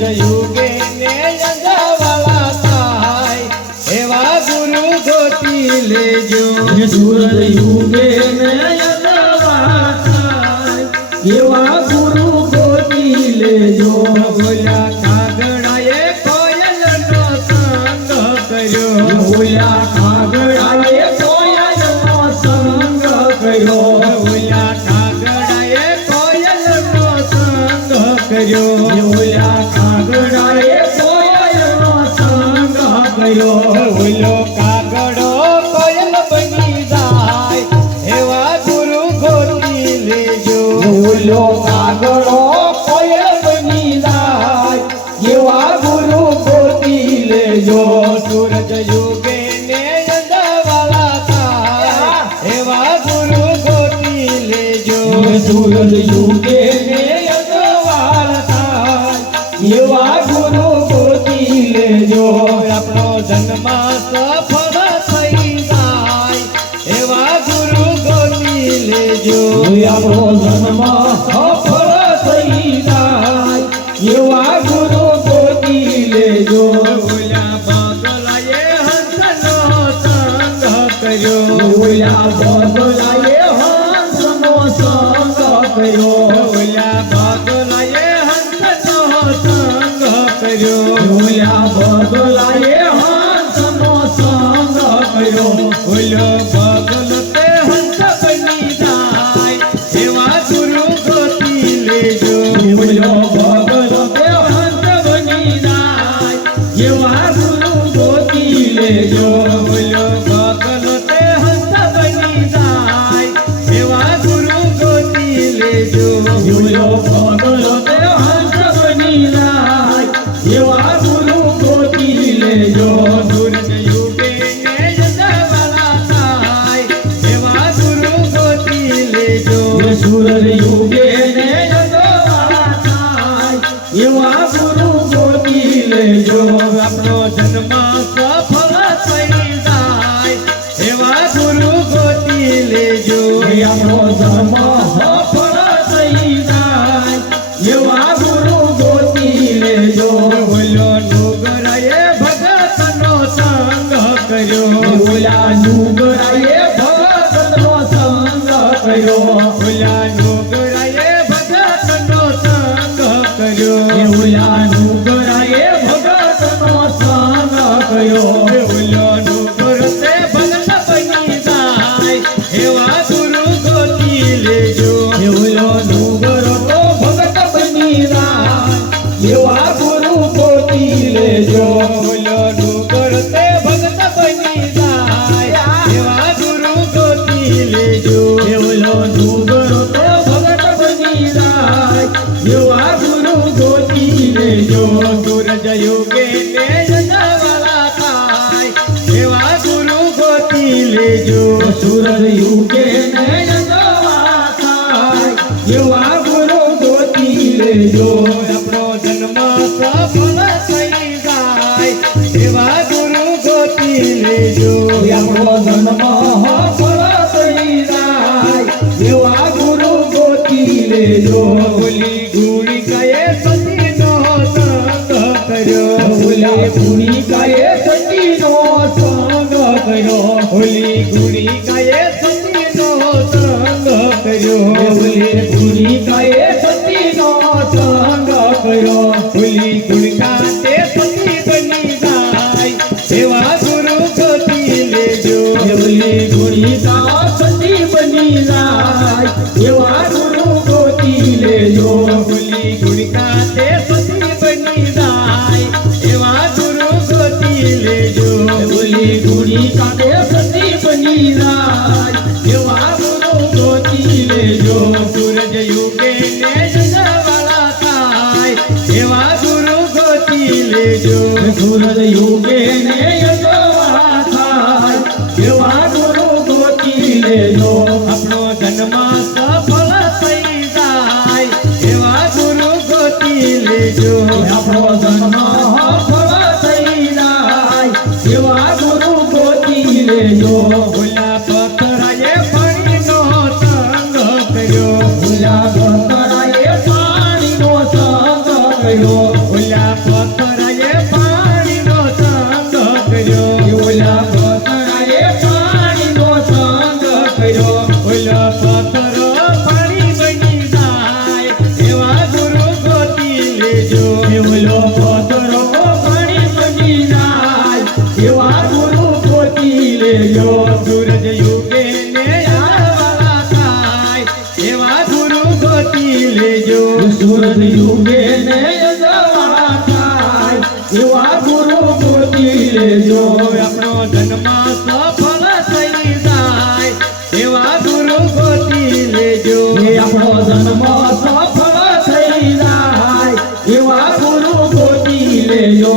સૂરજ યુગે ને અંધાવાળા થાય એવા ગુરુ ગોતી લેજો સૂરજ યુગે ને અંધાવાળા થાય એવા ગુરુ ગોતી લેજો બોલ્યા કાગડાએ કોયલનો સંગ કર્યો બોલ્યા કાગડાએ કોયલનો સંગ કર્યો બોલ્યા કાગડાએ કોયલનો સંગ કર્યો બોલ્યા કાગડાએ કોયલનો સંગ કર્યો બોલ્યો કાગડો કોયલ બની જાય એવા ગુરુ ગોતી લેજો બોલ્યો કાગડો કોયલ બની જાય એવા ગુરુ ગોતી લેજો સૂરજ યુગે ને અંધાવાળા થાય એવા ગુરુ ગોતી લેજો સૂરજ યુગે ને અંધાવાળા થાય એવા ગુરુ ગોતી લેજો આપણો જન્મ સફળ થઈ જાય એવા ગુરુ ગોતી લેજો આપણો જન્મ સફળ થઈ જાય એવા ગુરુ ગોતી લેજો બોલ્યા બગલાએ હંસનો સંગ કર્યો બોલ્યા બગલાએ હંસનો સંગ કર્યો બોલ્યા બગલાએ હંસનો સંગ કર્યો બોલ્યા બગલાએ હંસનો સંગ કર્યો બોલ્યો બગલ તે હંસ બની જાય એવા ગુરુ ગોતી લેજો બોલ્યો બગલ તે હંસ બની જાય એવા ગુરુ ગોતી લેજો બોલ્યો બગલ તે હંસ બની જાય એવા ગુરુ ગોતી લેજો બોલ્યો બગલ તે હંસ બની જાય એવા ગુરુ ગોતી લેજો સૂરજ યુગે ને અંધાવાળા થાય એવા ગુરુ ગોતી લેજો સૂરજ યુગે ને અંધાવાળા થાય એવા ગુરુ ગોતી લેજો આપણો જન્મ સફળ થઈ જાય એવા ગુરુ ગોતી લેજો આપણો ધર્મ સફળ થઈ જાય એવા ગુરુ ગોતી લેજો બોલ્યો નુગરાએ ભગતનો સંગ કર્યો બોલ્યા નુગરાએ ભગતનો સંગ કર્યો બોલ્યા નુગરાએ ભગતનો સંગ કર્યો બોલ્યા નુગરાએ ભગતનો સંગ કર્યો બોલ્યો નુગર તે ભગત બની જાય એવા ગુરુ ગોતી લેજો બોલ્યો નુગર તો ભગત બની જાય એવા ગુરુ ગોતી લેજો બોલ્યો નુગર તે ભગત બની જાય એવા ગુરુ ગોતી લેજો બોલ્યો નુગર તો ભગત બની જાય એવા ગુરુ ગોતી લેજો સૂરજ યુગે ને અંધાવાળા થાય એવા ગુરુ ગોતી લેજો સૂરજ યુગે ને અંધાવાળા થાય એવા ગુરુ ગોતી લેજો આપણો જન્મ સફળ થઈ જાય એવા ગુરુ ગોતી લેજો આપણો જન્મ સફળ થઈ જાય એવા ગુરુ ગોતી લેજો બોલી ગુણી કયે સતીનો સંગ કર્યો બોલ્યા ગુણિકાએ સતીનો સંગ કર્યો બોલી ગુણી કયે સતીનો સંગ કર્યો બોલે ગુણિકાએ સતીનો સંગ કર્યો બોલી ગુણકા તે સતી બની જાય એવા ગુરુ ગોતી લેજો બોલે ગુણિકા સતી બની જાય એવા ગુરુ ગોતી લેજો બોલી ગુણકા તે સતી બની જાય એવા ગુરુ ગોતી લેજો બોલે ગુણિકા તે સતી બની જાય એવા ગુરુ ગોતી લેજો સૂરજ યુગે ને અંધાવાળા થાય એવા ગુરુ ગોતી લેજો સૂરજ યુગે ને અંધાવાળા થાય એવા ગુરુ ગોતી લેજો આપણો જન્મ સફળ થઈ જાય એવા ગુરુ ગોતી લેજો આપણો જન્મ સફળ થઈ જાય એવા ગુરુ ગોતી લેજો ભૂલા પથરાએ પાણીનો સંગ કર્યો ભૂલા ગોતરાએ પાણીનો સંગ કર્યો ઓલા પથરાએ પાણીનો સંગ કર્યો ઓલા પથરાએ પાણીનો સંગ કર્યો ઓલા પથરો પાણી બની જાય એવા ગુરુ ગોતી લેજો ઓલો પથરો પાણી બની જાય એવા ગુરુ ગોતી લેજો સૂરજ યુગે ને આવવાળા થાય એવા ગુરુ ગોતી લેજો સૂરજ યુગે ને જવા થાય એવા ગુરુ ગોતી લેજો આપણો જન્મ સફળ થઈ જાય એવા ગુરુ ગોતી લેજો એ આપણો જન્મ સફળ થઈ જાય એવા ગુરુ ગોતી લેજો